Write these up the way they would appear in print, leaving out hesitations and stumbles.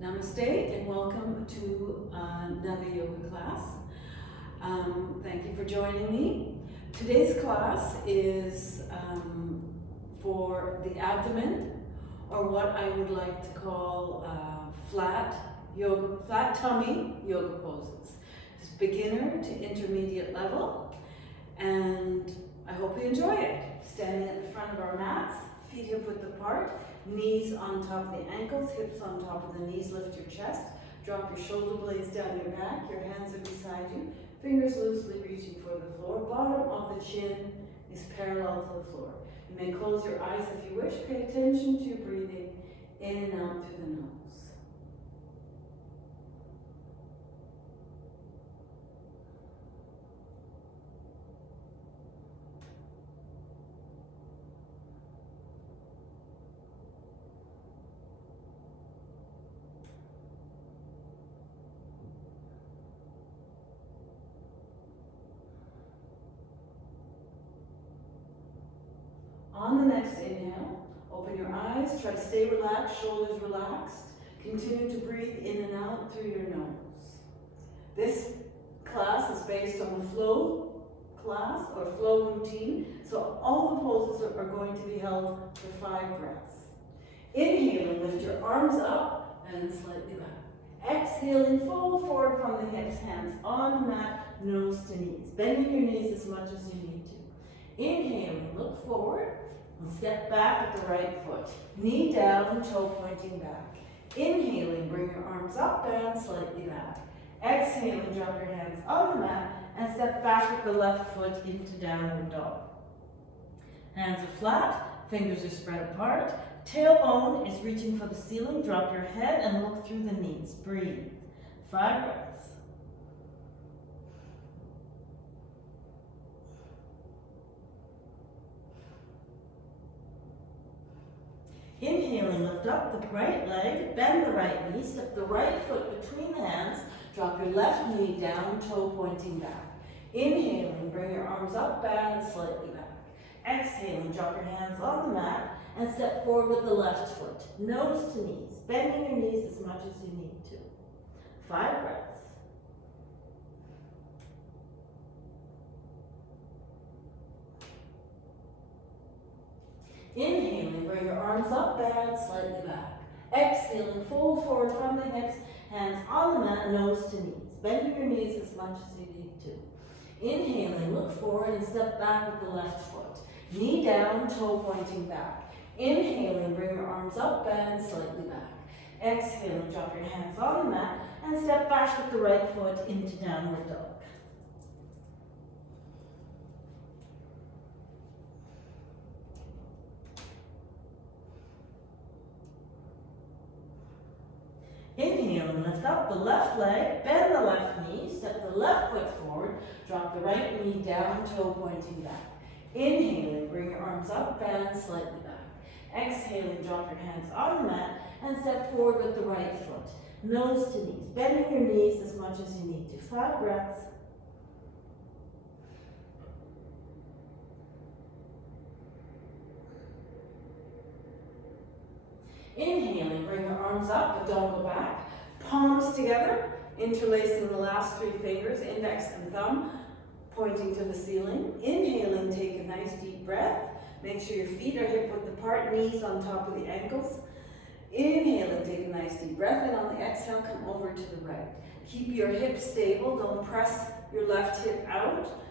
Namaste and welcome to another yoga class. Thank you for joining me. Today's class is for the abdomen, or what I would like to call flat tummy yoga poses. It's beginner to intermediate level, and I hope you enjoy it. Standing at the front of our mats, feet hip width apart, knees on top of the ankles, hips on top of the knees, lift your chest, drop your shoulder blades down your back, your hands are beside you, fingers loosely reaching for the floor, bottom of the chin is parallel to the floor. You may close your eyes if you wish, pay attention to your breathing in and out through the nose. On the next inhale, open your eyes, try to stay relaxed, shoulders relaxed. Continue to breathe in and out through your nose. This class is based on the flow class or flow routine, so all the poses are going to be held for 5 breaths. Inhaling, lift your arms up and slightly back. Exhaling, fold forward from the hips, hands on the mat, nose to knees. Bending your knees as much as you need to. Inhaling, look forward and step back with the right foot. Knee down, toe pointing back. Inhaling, bring your arms up and slightly back. Exhaling, drop your hands on the mat and step back with the left foot into downward dog. Hands are flat, fingers are spread apart. Tailbone is reaching for the ceiling. Drop your head and look through the knees. Breathe. 5 breaths. Inhaling, lift up the right leg, bend the right knee, step the right foot between the hands, drop your left knee down, toe pointing back. Inhaling, bring your arms up and slightly back. Exhaling, drop your hands on the mat and step forward with the left foot, nose to knees, bending your knees as much as you need to. 5 breaths. Inhaling, bring your arms up and slightly back. Exhaling, fold forward from the hips, hands on the mat, nose to knees. Bending your knees as much as you need to. Inhaling, look forward and step back with the left foot. Knee down, toe pointing back. Inhaling, bring your arms up and slightly back. Exhaling, drop your hands on the mat and step back with the right foot into downward dog. Inhaling, lift up the left leg, bend the left knee, step the left foot forward, drop the right knee down, toe pointing back. Inhaling, bring your arms up and slightly back. Exhaling, drop your hands on the mat and step forward with the right foot, nose to knees, bending your knees as much as you need to. 5 breaths. Inhaling, bring your arms up, but don't go back. Palms together, interlacing the last 3 fingers, index and thumb, pointing to the ceiling. Inhaling, take a nice deep breath. Make sure your feet are hip width apart, knees on top of the ankles. Inhaling, take a nice deep breath, and on the exhale, come over to the right. Keep your hips stable, don't press your left hip out.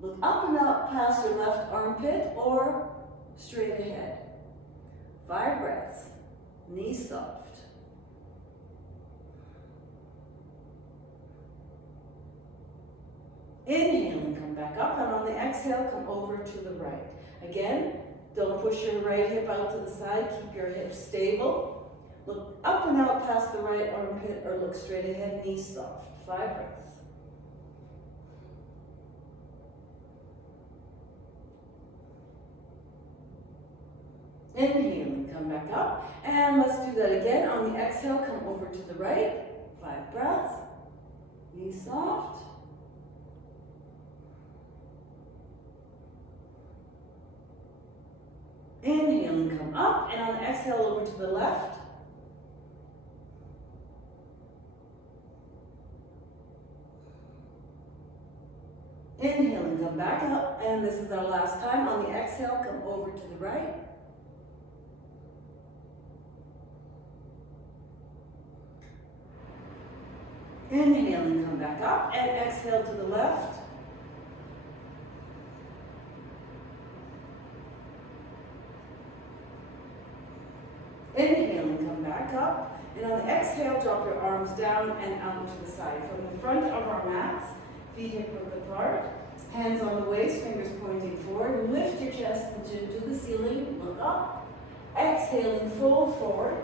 Look up and out past your left armpit or straight ahead. 5 breaths, knees soft. Inhaling, come back up, and on the exhale, come over to the right. Again, don't push your right hip out to the side, keep your hips stable. Look up and out past the right armpit or look straight ahead, knees soft. 5 breaths. Inhaling, come back up, and let's do that again. On the exhale, come over to the right. 5 breaths, knees soft. Inhaling, come up, and on the exhale over to the left. come back up, and this is our last time. On the exhale, come over to the right. Inhaling, come back up, and exhale to the left. Inhaling, come back up, and on the exhale, drop your arms down and out to the side. From the front of our mats, feet hip width apart, hands on the waist, fingers pointing forward. Lift your chest into the ceiling, look up. Exhaling, fold forward,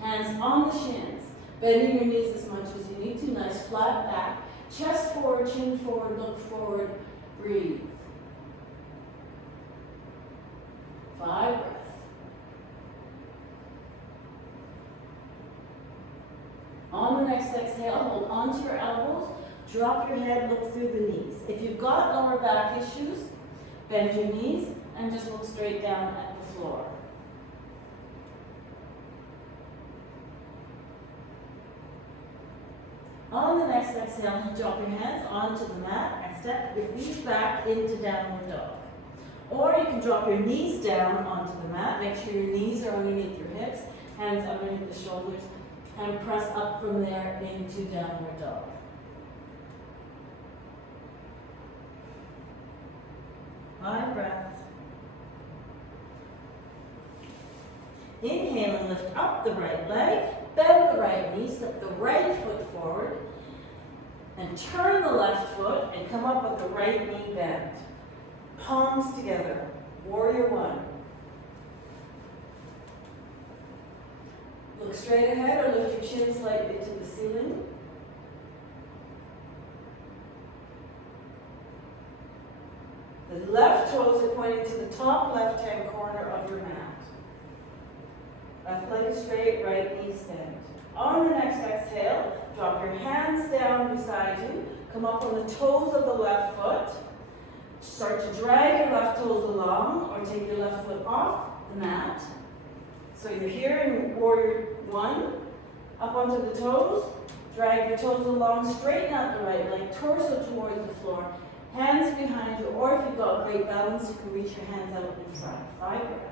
hands on the shins. Bending your knees as much as you need to, nice flat back. Chest forward, chin forward, look forward, breathe. 5 breaths. On the next exhale, hold onto your elbows, drop your head, look through the knees. If you've got lower back issues, bend your knees and just look straight down at the floor. On the next exhale, drop your hands onto the mat and step your feet back into downward dog. Or you can drop your knees down onto the mat. Make sure your knees are underneath your hips, hands underneath the shoulders, and press up from there into downward dog. Five breaths. Inhaling, lift up the right leg, bend the right knee, step the right foot forward, and turn the left foot and come up with the right knee bent. Palms together, warrior one. Look straight ahead or lift your chin slightly to the ceiling. The left toes are pointing to the top left-hand corner of your mat. Left leg is straight, right knee bent. On the next exhale, drop your hands down beside you. Come up on the toes of the left foot. Start to drag your left toes along or take your left foot off the mat. So you're here in warrior one. Up onto the toes. Drag your toes along, straighten out the right leg, torso towards the floor. Hands behind you, or if you've got great balance, you can reach your hands out in front. 5 breaths.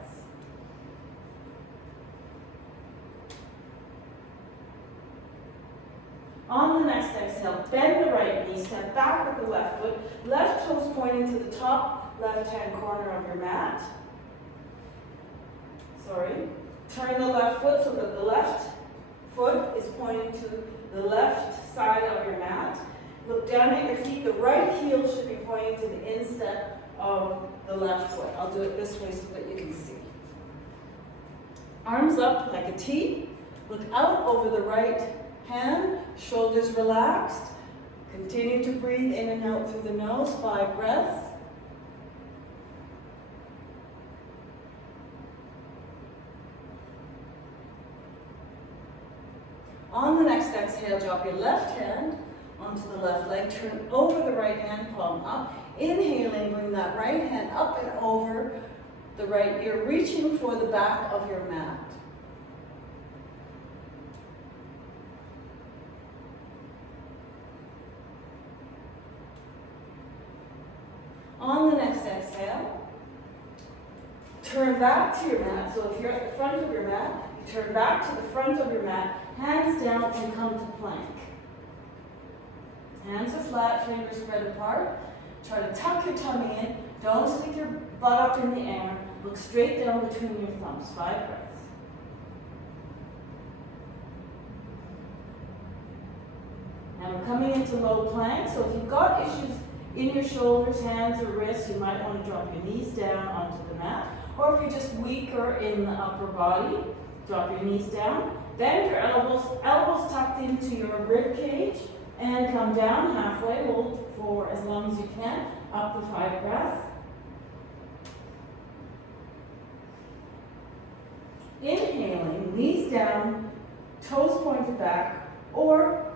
On the next exhale, bend the right knee, step back with the left foot, left toes pointing to the top left-hand corner of your mat. Turn the left foot so that the left foot is pointing to the left side of your mat. Look down at your feet. The right heel should be pointing to the instep of the left foot. I'll do it this way so that you can see. Arms up like a T. Look out over the right hand. Shoulders relaxed. Continue to breathe in and out through the nose. 5 breaths. On the next exhale, drop your left hand onto the left leg, turn over the right hand, palm up. Inhaling, bring that right hand up and over the right ear, reaching for the back of your mat. On the next exhale, turn back to your mat. So if you're at the front of your mat, you turn back to the front of your mat, hands down and come to plank. Hands are flat, fingers spread apart. Try to tuck your tummy in. Don't stick your butt up in the air. Look straight down between your thumbs. 5 breaths. Now we're coming into low plank. So if you've got issues in your shoulders, hands, or wrists, you might want to drop your knees down onto the mat. Or if you're just weaker in the upper body, drop your knees down. Bend your elbows tucked into your rib cage. And come down halfway, hold for as long as you can, up to 5 breaths. Inhaling, knees down, toes pointed back, or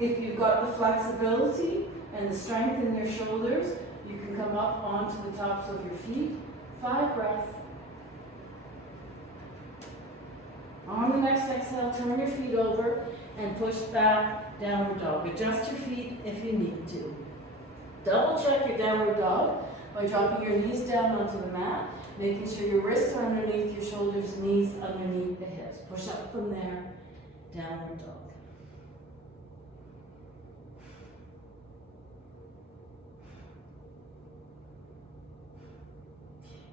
if you've got the flexibility and the strength in your shoulders, you can come up onto the tops of your feet. 5 breaths. On the next exhale, turn your feet over and push back, downward dog. Adjust your feet if you need to. Double check your downward dog by dropping your knees down onto the mat, making sure your wrists are underneath your shoulders, knees underneath the hips. Push up from there, downward dog.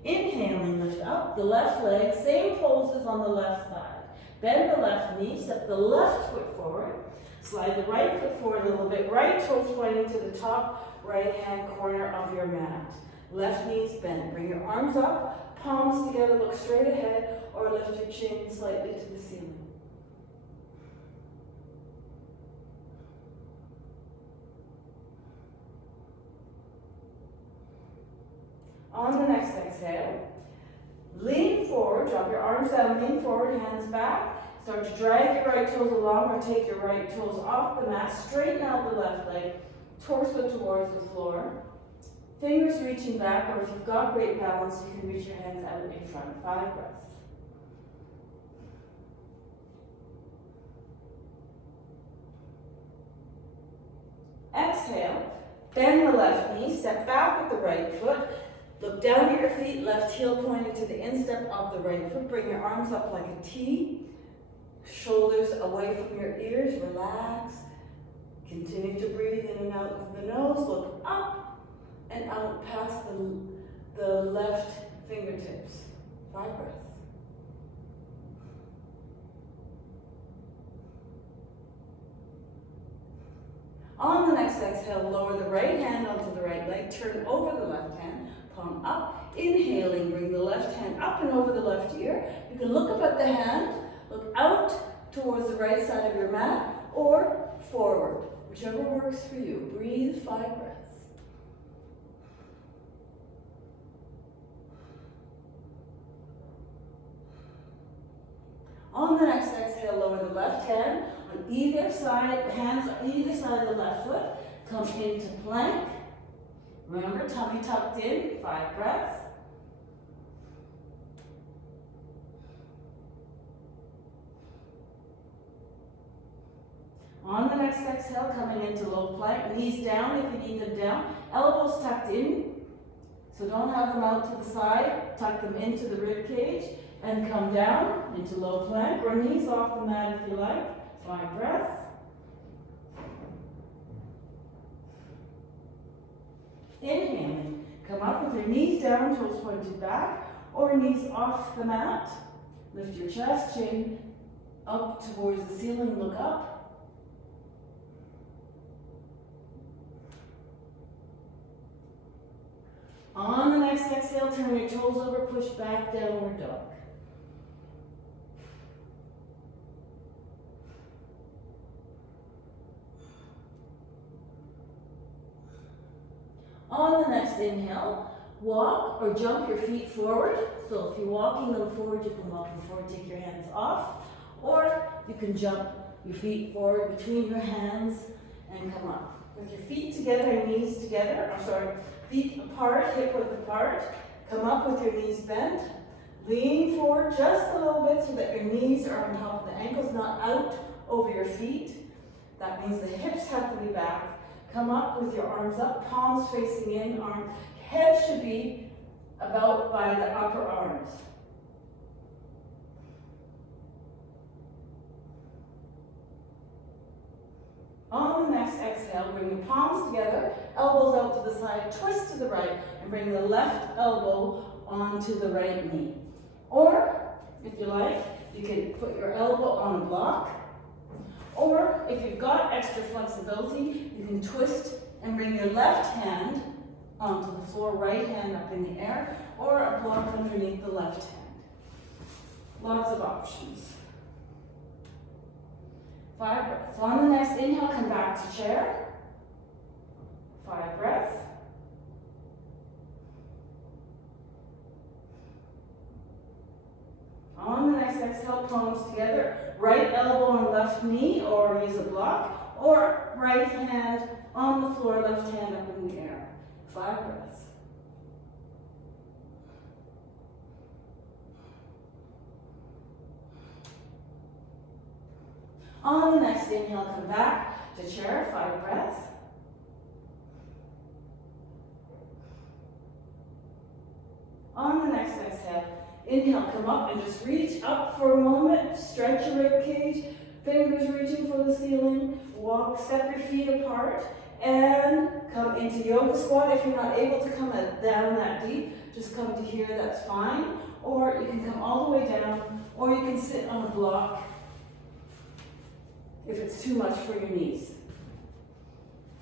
Inhaling, lift up the left leg, same poses on the left side. Bend the left knee, step the left foot forward, slide the right foot forward a little bit, right toes pointing to the top right hand corner of your mat. Left knee's bent. Bring your arms up, palms together, look straight ahead, or lift your chin slightly to the ceiling. On the next exhale, lean forward, drop your arms down, lean forward, hands back. Start to drag your right toes along or take your right toes off the mat. Straighten out the left leg, torso towards the floor. Fingers reaching back, or if you've got great balance, you can reach your hands out in front. 5 breaths. Exhale, bend the left knee, step back with the right foot. Look down at your feet, left heel pointing to the instep of the right foot. Bring your arms up like a T. Shoulders away from your ears, relax. Continue to breathe in and out through the nose. Look up and out past the left fingertips. 5 breaths. On the next exhale, lower the right hand onto the right leg, turn over the left hand, palm up. Inhaling, bring the left hand up and over the left ear. You can look up at the hand, look out towards the right side of your mat, or forward, whichever works for you. Breathe 5 breaths. On the next exhale, lower the left hand on either side, hands on either side of the left foot. Come into plank. Remember, tummy tucked in, 5 breaths. On the next exhale, coming into low plank, knees down if you need them down, elbows tucked in, so don't have them out to the side, tuck them into the rib cage, and come down into low plank, or knees off the mat if you like, 5 breaths. Inhaling, come up with your knees down, toes pointed back, or knees off the mat. Lift your chest, chin up towards the ceiling, look up. On the next exhale, turn your toes over, push back, downward dog. On the next inhale, walk or jump your feet forward. So if you're walking them forward, you can walk them forward, take your hands off. Or you can jump your feet forward between your hands and come up. With your feet together, knees together, feet apart, hip width apart. Come up with your knees bent. Lean forward just a little bit so that your knees are on top of the ankles, not out over your feet. That means the hips have to be back. Come up with your arms up, palms facing in, head should be about by the upper arms. On the next exhale, bring your palms together, elbows out to the side, twist to the right, and bring the left elbow onto the right knee. Or, if you like, you can put your elbow on a block. Or, if you've got extra flexibility, you can twist and bring your left hand onto the floor, right hand up in the air, or a block underneath the left hand. Lots of options. 5 breaths. So on the next inhale, come back to chair. 5 breaths. On the next exhale, palms together. Right elbow on left knee, or use a block. Or right hand on the floor, left hand up in the air. 5 breaths. On the next inhale, come back to chair, 5 breaths. Inhale, come up and just reach up for a moment. Stretch your rib cage. Fingers reaching for the ceiling. Walk, step your feet apart. And come into yoga squat. If you're not able to come down that deep, just come to here, that's fine. Or you can come all the way down, or you can sit on a block if it's too much for your knees.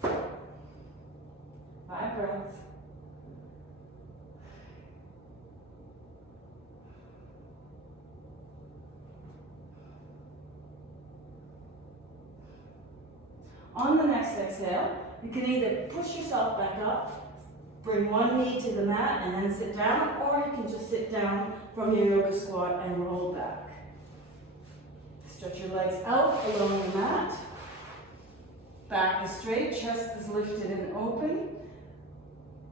5 breaths. On the next exhale, you can either push yourself back up, bring one knee to the mat and then sit down, or you can just sit down from your yoga squat and roll back. Stretch your legs out along the mat. Back is straight, chest is lifted and open.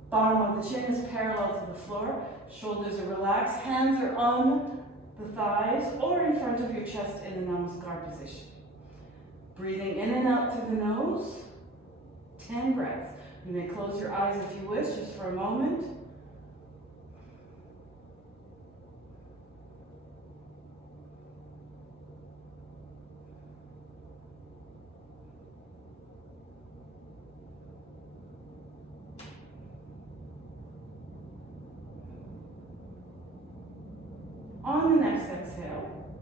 Bottom of the chin is parallel to the floor. Shoulders are relaxed. Hands are on the thighs or in front of your chest in the Namaste position. Breathing in and out through the nose. 10 breaths. You may close your eyes if you wish, just for a moment. On the next exhale,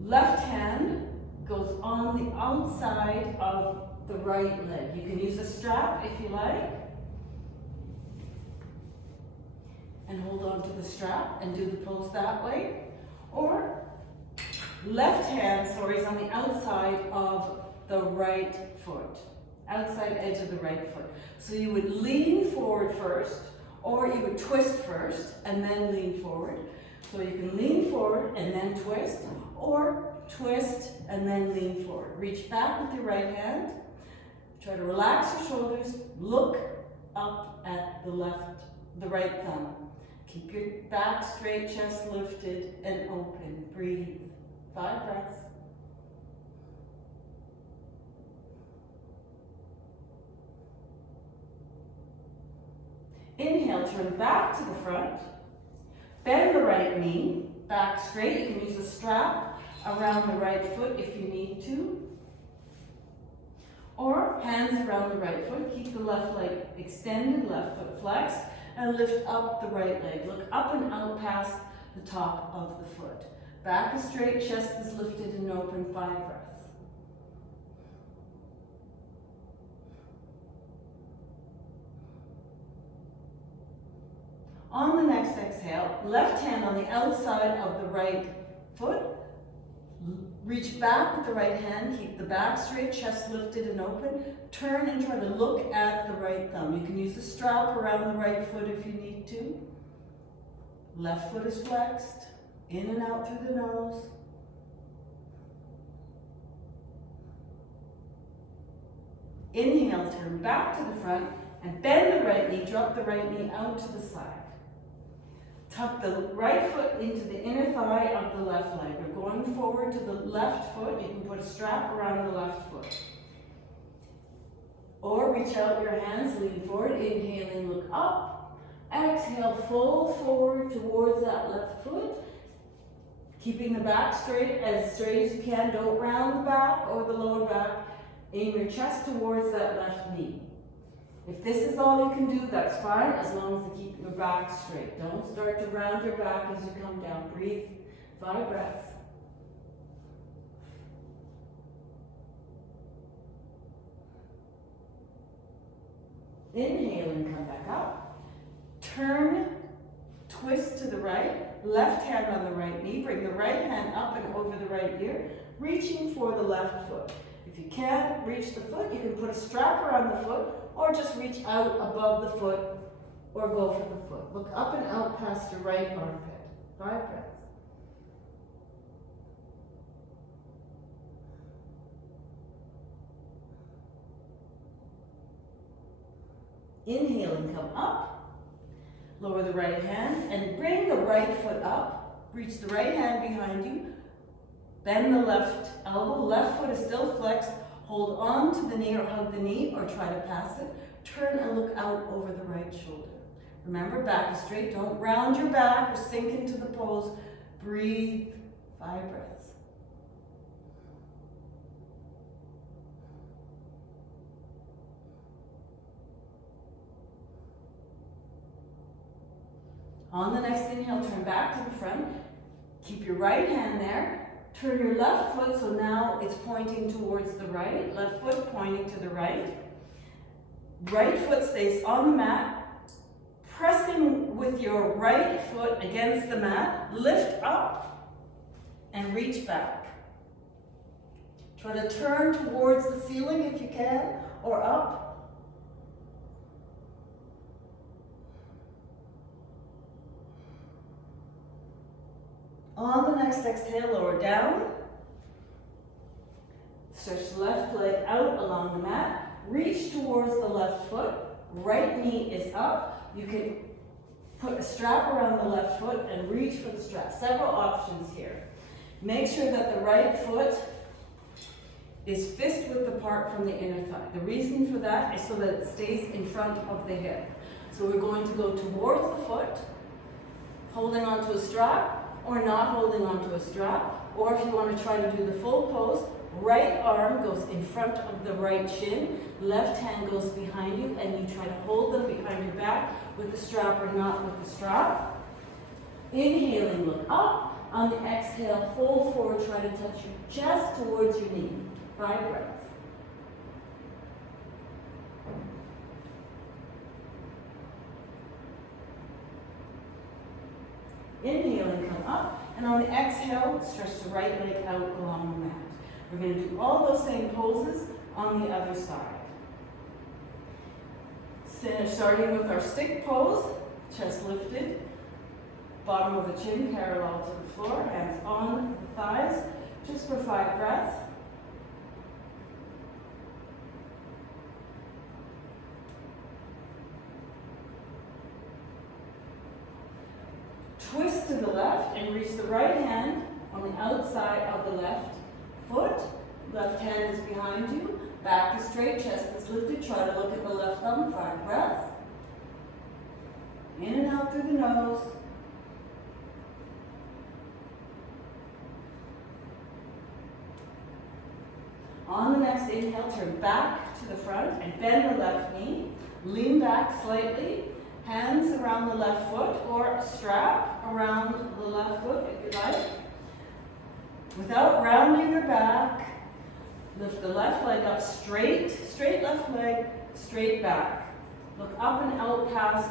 left hand goes on the outside of the right leg. You can use a strap if you like. And hold on to the strap and do the pose that way. Or left hand, is on the outside of the right foot. Outside edge of the right foot. So you would lean forward first, or you would twist first and then lean forward. So you can lean forward and then twist, or twist and then lean forward. Reach back with your right hand. Try to relax your shoulders. Look up at the right thumb. Keep your back straight, chest lifted and open. Breathe. 5 breaths. Inhale, turn back to the front. Bend the right knee, back straight. You can use a strap around the right foot if you need to. Or hands around the right foot. Keep the left leg extended, left foot flexed, and lift up the right leg. Look up and out past the top of the foot. Back is straight, chest is lifted and open. 5 breaths. On the next exhale, left hand on the outside of the right foot. Reach back with the right hand, keep the back straight, chest lifted and open. Turn and try to look at the right thumb. You can use a strap around the right foot if you need to. Left foot is flexed, in and out through the nose. Inhale, turn back to the front and bend the right knee, drop the right knee out to the side. Tuck the right foot into the inner thigh of the left leg. We're going forward to the left foot. You can put a strap around the left foot. Or reach out your hands, lean forward, inhaling, look up. Exhale, fold forward towards that left foot. Keeping the back straight as you can. Don't round the back or the lower back. Aim your chest towards that left knee. If this is all you can do, that's fine, as long as you keep your back straight. Don't start to round your back as you come down. Breathe. 5 breaths. Inhale and come back up. Turn, twist to the right. Left hand on the right knee. Bring the right hand up and over the right ear, reaching for the left foot. If you can't reach the foot, you can put a strap around the foot, or just reach out above the foot, or go for the foot. Look up and out past your right armpit. 5 breaths. Inhale and come up. Lower the right hand and bring the right foot up. Reach the right hand behind you. Bend the left elbow. Left foot is still flexed. Hold on to the knee or hug the knee or try to pass it. Turn and look out over the right shoulder. Remember, back is straight. Don't round your back or sink into the pose. Breathe. 5 breaths. On the next inhale, turn back to the front. Keep your right hand there. Turn your left foot, so now it's pointing towards the right. Left foot pointing to the right. Right foot stays on the mat. Pressing with your right foot against the mat. Lift up and reach back. Try to turn towards the ceiling if you can, or up. On the next exhale, lower down. Stretch the left leg out along the mat. Reach towards the left foot. Right knee is up. You can put a strap around the left foot and reach for the strap. Several options here. Make sure that the right foot is fist width apart from the inner thigh. The reason for that is so that it stays in front of the hip. So we're going to go towards the foot, holding onto a strap, or not holding onto a strap. Or if you want to try to do the full pose, right arm goes in front of the right shin, left hand goes behind you, and you try to hold them behind your back with the strap or not with the strap. Inhaling, look up. On the exhale, fold forward, try to touch your chest towards your knee. 5 breaths. Inhaling, come up, and on the exhale, stretch the right leg out along the mat. We're going to do all those same poses on the other side. Starting with our stick pose, chest lifted, bottom of the chin parallel to the floor, hands on the thighs, just for 5 breaths. Twist to the left and reach the right hand on the outside of the left foot. Left hand is behind you. Back is straight, chest is lifted. Try to look at the left thumb. 5 breaths. In and out through the nose. On the next inhale, turn back to the front and bend the left knee. Lean back slightly. Hands around the left foot or a strap around the left foot if you like. Without rounding your back, lift the left leg up straight, straight left leg, straight back. Look up and out past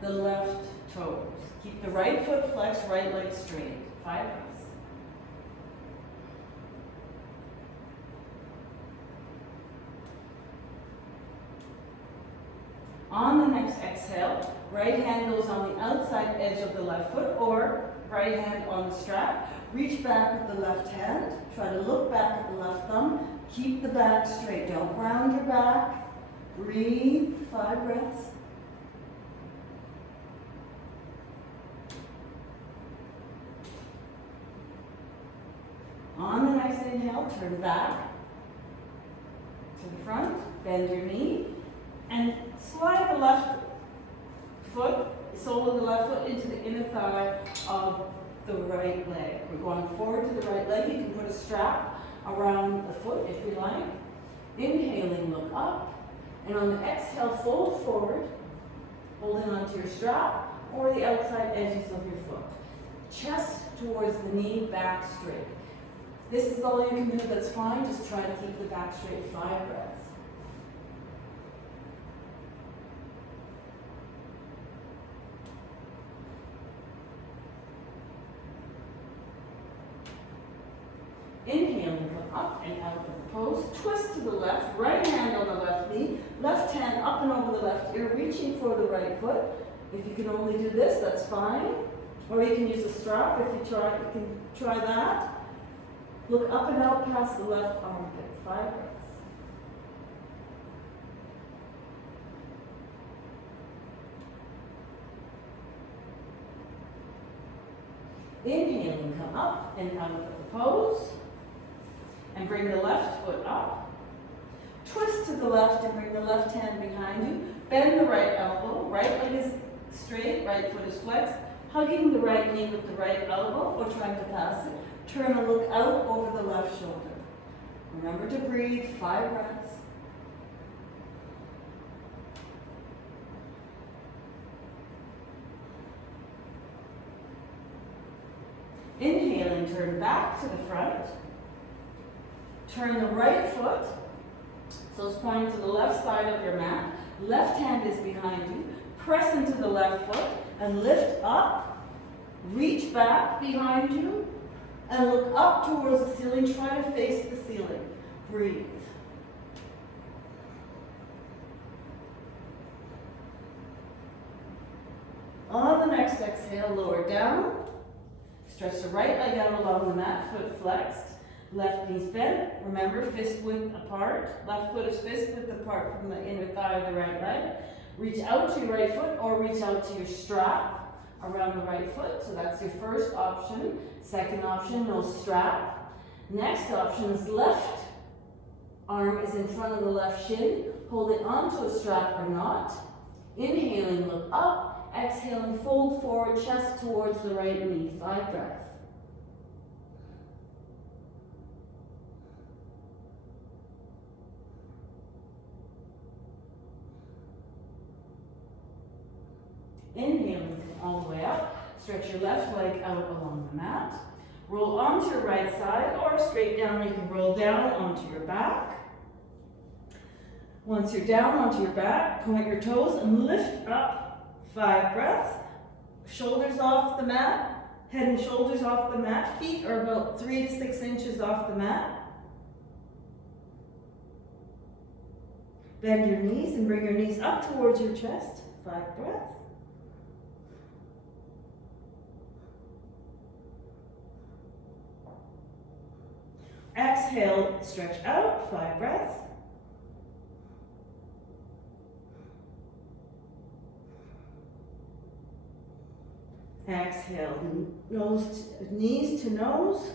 the left toes. Keep the right foot flexed, right leg straight. 5 breaths. On the next exhale, right hand goes on the outside edge of the left foot or right hand on the strap. Reach back with the left hand. Try to look back at the left thumb. Keep the back straight. Don't round your back. Breathe. 5 breaths. On the next inhale, turn back to the front. Bend your knee. And slide the left foot, sole of the left foot, into the inner thigh of the right leg. We're going forward to the right leg. You can put a strap around the foot if you like. Inhaling, look up. And on the exhale, fold forward, holding onto your strap or the outside edges of your foot. Chest towards the knee, back straight. This is all you can do, that's fine. Just try to keep the back straight. 5 breaths. Inhaling, come up and out of the pose. Twist to the left, right hand on the left knee, left hand up and over the left ear, reaching for the right foot. If you can only do this, that's fine. Or you can use a strap if you can try that. Look up and out past the left armpit. 5 breaths. Inhaling, come up and out of the pose. And bring the left foot up. Twist to the left and bring the left hand behind you. Bend the right elbow. Right leg is straight, right foot is flexed, hugging the right knee with the right elbow or trying to pass it. Turn and look out over the left shoulder. Remember to breathe, 5 breaths. Inhaling, turn back to the front. Turn the right foot, so it's pointing to the left side of your mat. Left hand is behind you. Press into the left foot and lift up. Reach back behind you and look up towards the ceiling. Try to face the ceiling. Breathe. On the next exhale, lower down. Stretch the right leg out along the mat, foot flexed. Left knee's bent. Remember, fist width apart. Left foot is fist width apart from the inner thigh of the right leg. Reach out to your right foot or reach out to your strap around the right foot. So that's your first option. Second option, no strap. Next option is left arm is in front of the left shin. Hold it onto a strap or not. Inhaling, look up. Exhaling, fold forward, chest towards the right knee. 5 breaths. Inhaling all the way up. Stretch your left leg out along the mat. Roll onto your right side or straight down. You can roll down onto your back. Once you're down onto your back, point your toes and lift up. 5 breaths. Shoulders off the mat. Head and shoulders off the mat. Feet are about 3 to 6 inches off the mat. Bend your knees and bring your knees up towards your chest. 5 breaths. Exhale, stretch out, 5 breaths. Exhale, knees to nose.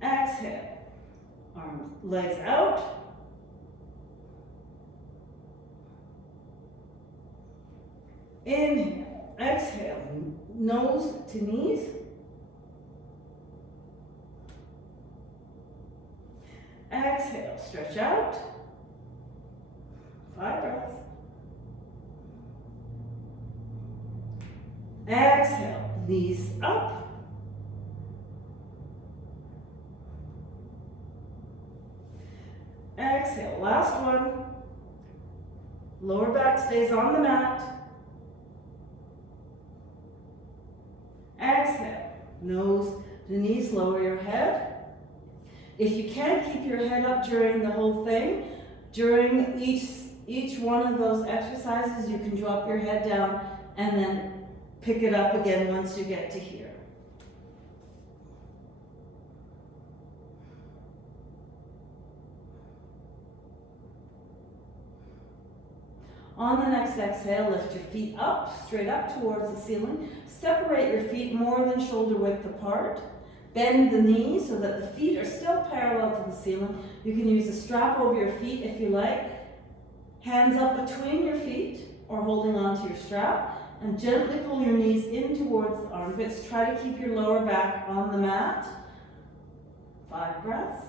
Exhale, arms, legs out. Inhale, exhale, nose to knees. Exhale, stretch out. 5 breaths. Exhale, knees up. Exhale, last one. Lower back stays on the mat. Exhale, nose to knees, lower your head. If you can't keep your head up during the whole thing, during each one of those exercises, you can drop your head down and then pick it up again once you get to here. On the next exhale, lift your feet up, straight up towards the ceiling. Separate your feet more than shoulder width apart. Bend the knees so that the feet are still parallel to the ceiling. You can use a strap over your feet if you like. Hands up between your feet or holding onto your strap, and gently pull your knees in towards the armpits. Try to keep your lower back on the mat. 5 breaths.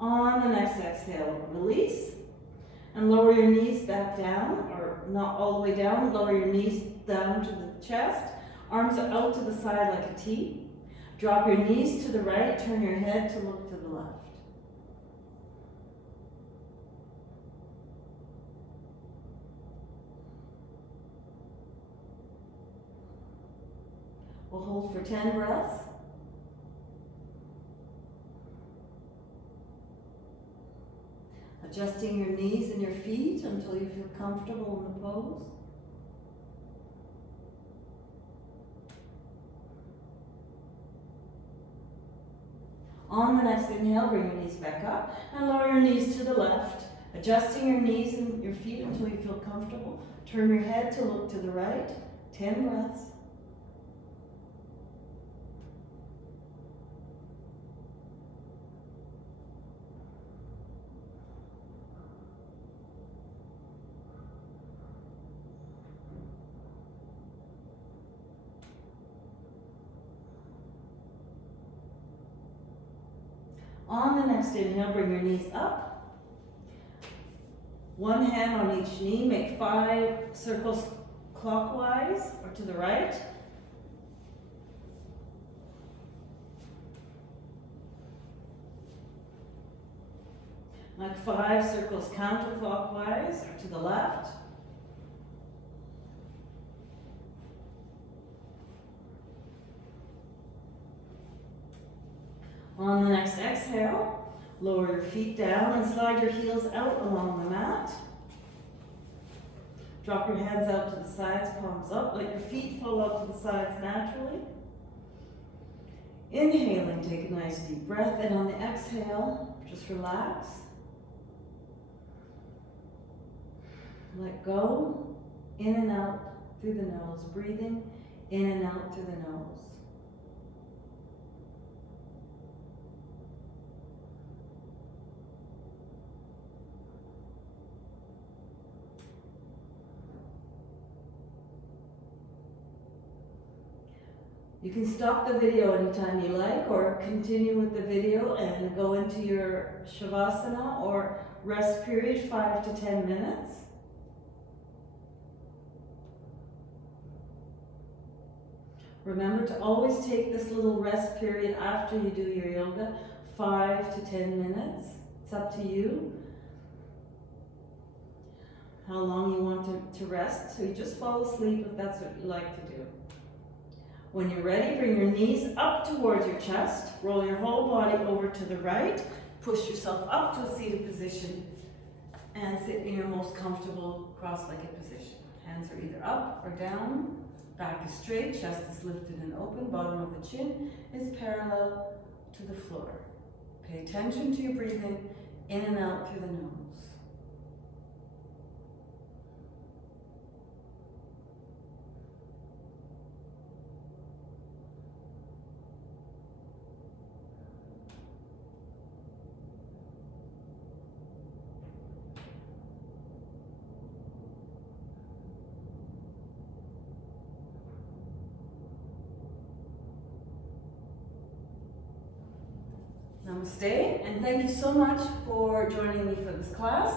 On the next exhale, release and lower your knees back down, or not all the way down. Lower your knees down to the chest. Arms are out to the side like a T. Drop your knees to the right. Turn your head to look to the left. We'll hold for 10 breaths. Adjusting your knees and your feet until you feel comfortable in the pose. On the next inhale, bring your knees back up and lower your knees to the left. Adjusting your knees and your feet until you feel comfortable. Turn your head to look to the right. 10 breaths. On the next inhale, bring your knees up. One hand on each knee, make 5 circles clockwise or to the right. Like 5 circles counterclockwise or to the left. On the next exhale, lower your feet down and slide your heels out along the mat. Drop your hands out to the sides, palms up. Let your feet fall out to the sides naturally. Inhaling, take a nice deep breath, and on the exhale, just relax. Let go, in and out through the nose, breathing in and out through the nose. You can stop the video anytime you like, or continue with the video and go into your Shavasana or rest period, 5 to 10 minutes. Remember to always take this little rest period after you do your yoga, 5 to 10 minutes. It's up to you how long you want to rest. So you just fall asleep if that's what you like to do. When you're ready, bring your knees up towards your chest. Roll your whole body over to the right. Push yourself up to a seated position and sit in your most comfortable cross-legged position. Hands are either up or down. Back is straight, chest is lifted and open. Bottom of the chin is parallel to the floor. Pay attention to your breathing in and out through the nose. Namaste, and thank you so much for joining me for this class.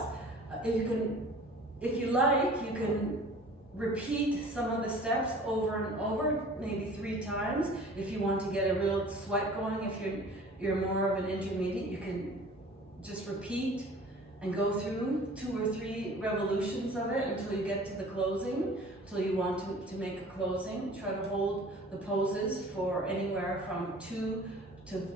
If you like, you can repeat some of the steps over and over, maybe 3 times. If you want to get a real sweat going, if you're more of an intermediate, you can just repeat and go through 2 or 3 revolutions of it until you get to the closing, until you want to make a closing. Try to hold the poses for anywhere from 2 to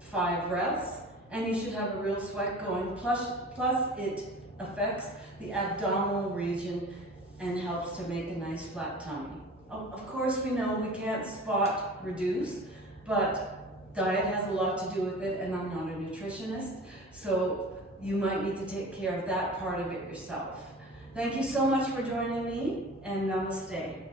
5 breaths, and you should have a real sweat going. Plus it affects the abdominal region and helps to make a nice flat tummy. Of course, we know we can't spot reduce, but diet has a lot to do with it, and I'm not a nutritionist, so you might need to take care of that part of it yourself. Thank you so much for joining me, and namaste.